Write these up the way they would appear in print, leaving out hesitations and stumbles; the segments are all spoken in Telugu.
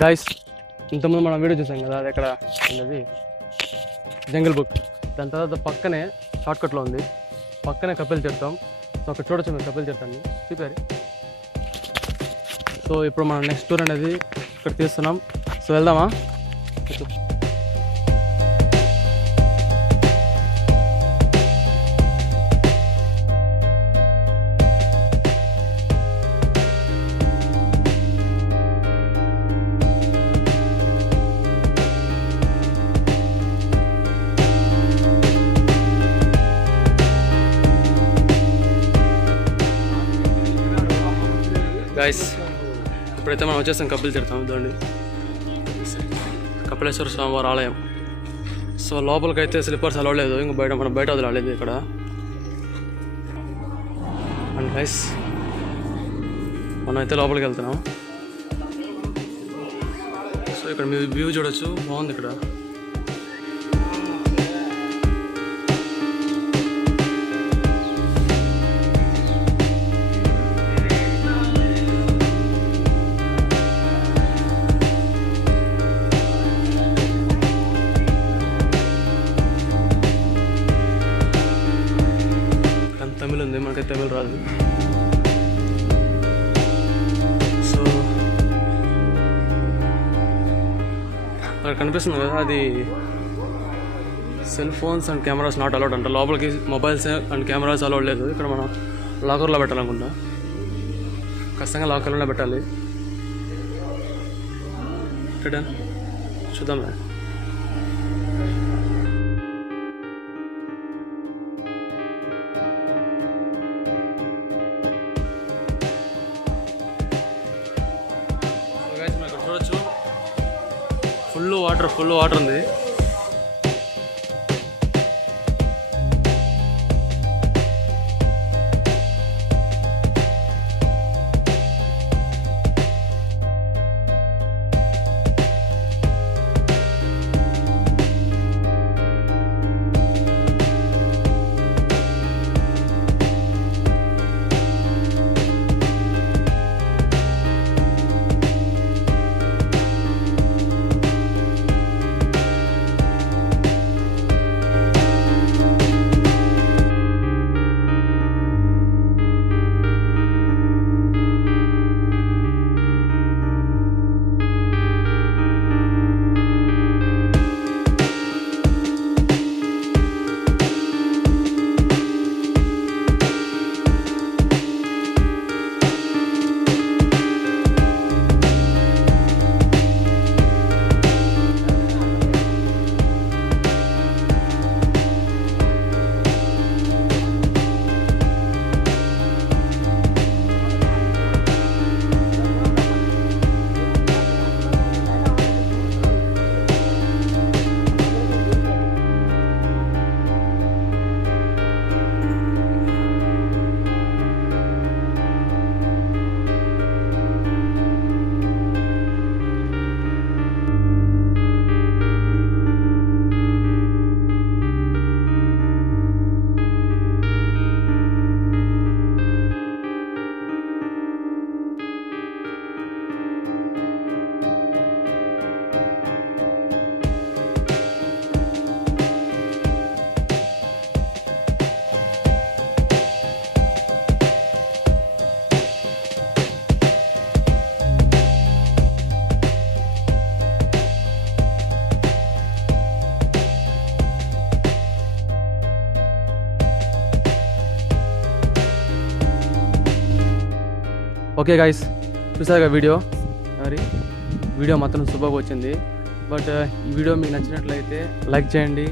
గాయస్ ఇంతకుముందు మనం వీడియో చూసాం కదా, అది ఎక్కడ ఉన్నది జంగిల్ బుక్. దాని తర్వాత పక్కనే షార్ట్కట్లో ఉంది, పక్కనే కపిల్ తీర్థం. సో అక్కడ చూడొచ్చు మీరు కపిల్ తీర్థాన్ని చూపారు. సో ఇప్పుడు మనం నెక్స్ట్ టూర్ అనేది ఇక్కడ తీస్తున్నాం. సో వెళ్దామా? గాయస్ ఇప్పుడైతే మనం వచ్చేసాం కపిల్ తీర్థం. ఇదండి కపిలేశ్వర స్వామివారి ఆలయం. సో లోపలికైతే స్లిప్పర్స్ అలవలేదు, ఇంక మనం బయట వదిలాలేదు ఇక్కడ. అండ్ గైస్ మనం అయితే లోపలికి వెళ్తున్నాం. సో ఇక్కడ మీ వ్యూ చూడొచ్చు, బాగుంది ఇక్కడ. తమిళ్ ఉంది, మనకైతే తమిళ్ రాదు. సో అక్కడ కనిపిస్తుంది కదా, అది cell phones and cameras not allowed అంట. లోపలికి మొబైల్స్ అండ్ కెమెరాస్ అలౌడ్ లేదు. ఇక్కడ మనం లాకర్లో పెట్టాలనుకుంటా, ఖచ్చితంగా లాకర్లోనే పెట్టాలి. చూద్దాం. చూడొచ్చు, ఫుల్ వాటర్ ఉంది. ఓకే గాయస్, చూసారుగా వీడియో మాత్రం సూపర్గా వచ్చింది. బట్ ఈ వీడియో మీకు నచ్చినట్లయితే లైక్ చేయండి,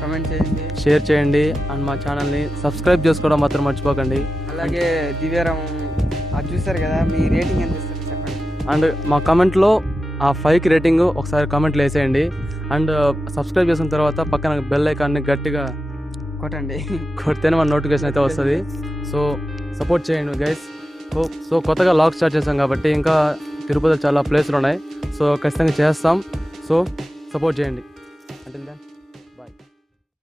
కామెంట్ చేయండి, షేర్ చేయండి, అండ్ మా ఛానల్ని సబ్స్క్రైబ్ చేసుకోవడం మాత్రం మర్చిపోకండి. అలాగే దివ్యారామ్ అది చూసారు కదా, మీ రేటింగ్ ఎంత ఇస్తారు చెప్పండి. అండ్ మా కామెంట్లో ఆ 5కి రేటింగ్ ఒకసారి కామెంట్లో వేసేయండి. అండ్ సబ్స్క్రైబ్ చేసిన తర్వాత పక్కన బెల్ ఐకాన్ని గట్టిగా కొడితేనే మన నోటిఫికేషన్ అయితే వస్తుంది. సో సపోర్ట్ చేయండి గైస్. సో కొత్తగా లాగ్ స్టార్ట్ చేసాం కాబట్టి ఇంకా తిరుపతిలో చాలా ప్లేసులు ఉన్నాయి. సో ఖచ్చితంగా చేస్తాం. సో సపోర్ట్ చేయండి. అంటే